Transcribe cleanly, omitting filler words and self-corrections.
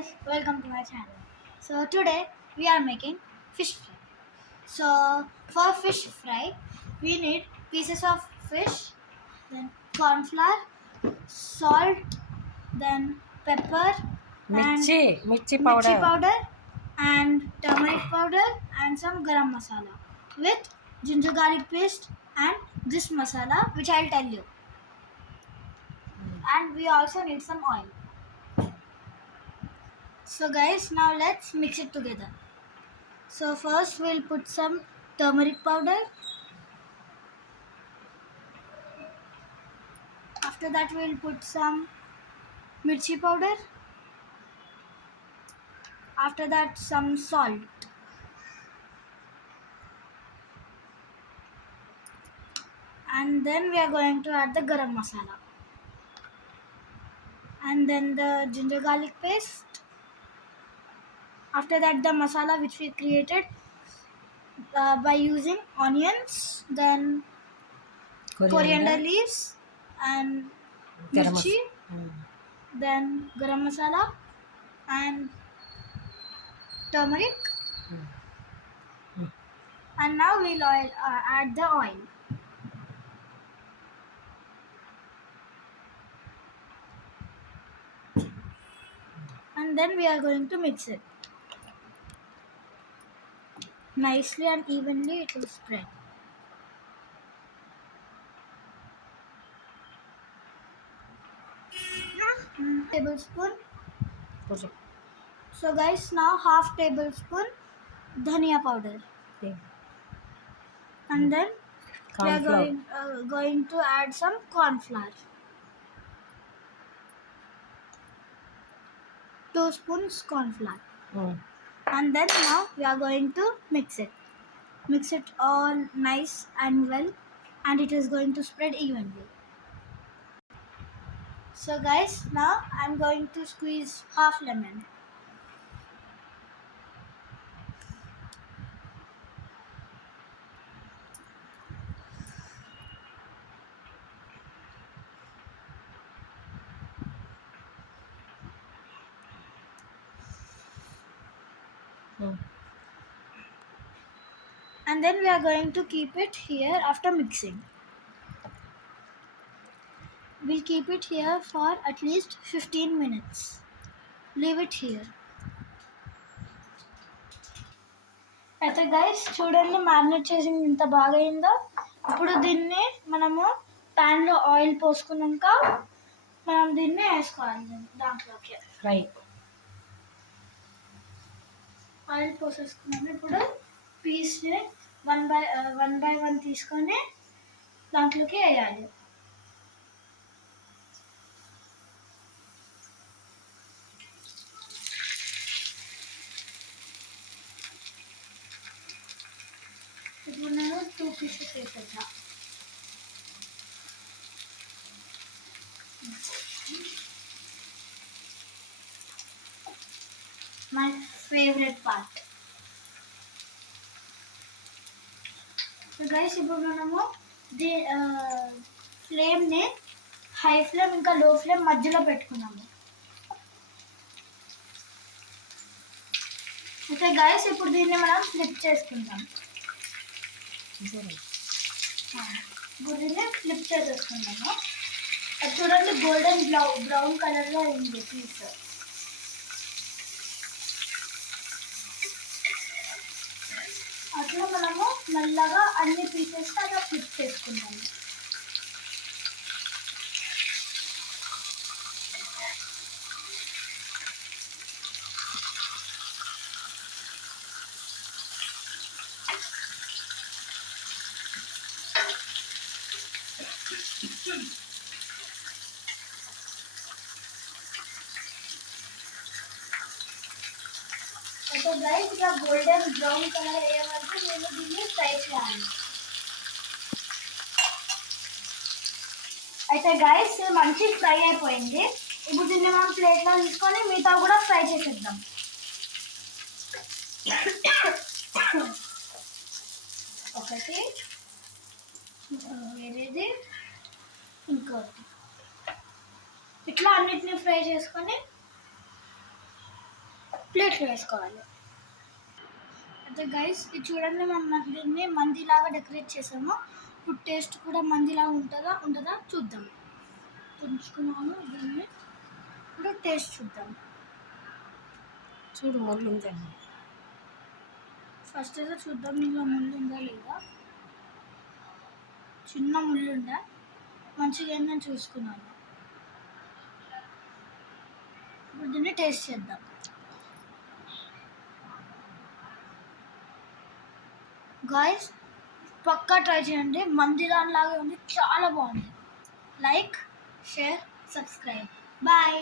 guys, welcome to my channel. So today we are making fish fry. So for fish fry, we need pieces of fish, then corn flour, salt, then pepper and మిర్చి mirchi powder powder and turmeric powder and some garam masala with ginger garlic paste and this masala which I'll tell you. And we also need some oil. So guys, now let's mix it together. So first we'll put some turmeric powder. After that we'll put some mirchi powder. After that some salt. And then we are going to add the garam masala. And then the ginger garlic paste. After that the masala which we created by using onions, then coriander leaves and mirchi, then garam masala and turmeric. And now we'll add the oil. And then we are going to mix it nicely and evenly. It will spread. Tablespoon. So guys, now half tablespoon dhania powder. And then we are going to add some corn flour. 2 spoons corn flour. And then now we are going to mix it. Mix it all nice and well, and it is going to spread evenly. So guys, now I'm going to squeeze half lemon. And then we are going to keep it here after mixing. We'll keep it here for at least 15 minutes. Leave it here. అయితే గైస్ చూడండి, మ్యారినేట్ చేసింది ఇంత బాగా అయిందో. ఇప్పుడు దీన్ని మనము ప్యాన్లో ఆయిల్ పోసుకున్నాక మనం దీన్ని వేసుకోవాలి దాంట్లోకి. ఆయిల్ పోసేసుకున్నాము. ఇప్పుడు పీస్ని వన్ బై వన్ తీసుకొని దాంట్లోకి వేయాలి. ఇప్పుడు నేను 2 పీసెస్ వేసేద్దా. My favourite part. గైస్ ఇప్పుడు మనము ఫ్లేమ్ని హై ఫ్లేమ్ ఇంకా లో ఫ్లేమ్ మధ్యలో పెట్టుకున్నాము. ఓకే గైస్, ఇప్పుడు దీన్ని మనం ఫ్లిప్ చేసుకుంటాం. ఇప్పుడు దీన్ని ఫ్లిప్ చేసేసుకున్నాము. అది చూడండి, గోల్డెన్ బ్రౌన్ కలర్లో అయింది పీస్. అట్లా మనము మెల్లగా అన్ని పీసెస్ అట్లా ఫ్లిప్ చేసుకుంటాము. అయితే గైస్, ఇట్లా గోల్డెన్ బ్రౌన్ కలర్ అయ్యే వరకు నేను దీన్ని ఫ్రై చేయాలి. అయితే గైస్, మంచి ఫ్రై అయిపోయింది. ఇప్పుడు దీన్ని మనం ప్లేట్లో తీసుకొని మిగతా కూడా ఫ్రై చేసేద్దాం. ఒకటి వేరేది ఇంకోటి. ఇట్లా అన్నిటిని ఫ్రై చేసుకొని ప్లేట్లో వేసుకోవాలి. అయితే గైస్ ఇది చూడండి, మనం దీన్ని మందిలాగా డెకరేట్ చేసాము. ఇప్పుడు టేస్ట్ కూడా మందిలాగా ఉంటుందా చూద్దాం. ఉంచుకున్నాము దీన్ని, ఇప్పుడు టేస్ట్ చూద్దాం. చూడు ముళ్ళు ఉందండి. ఫస్ట్ అయితే చూద్దాం దీనిలో ముళ్ళు ఉందా లేదా. చిన్న ముళ్ళు ఉందా, మంచిగా ఏందని చూసుకున్నాను. ఇప్పుడు దీన్ని టేస్ట్ చేద్దాం. గాయస్ పక్కా ట్రై చేయండి, మంది దానిలాగే ఉంది, చాలా బాగుంది. Like, share, subscribe. బాయ్.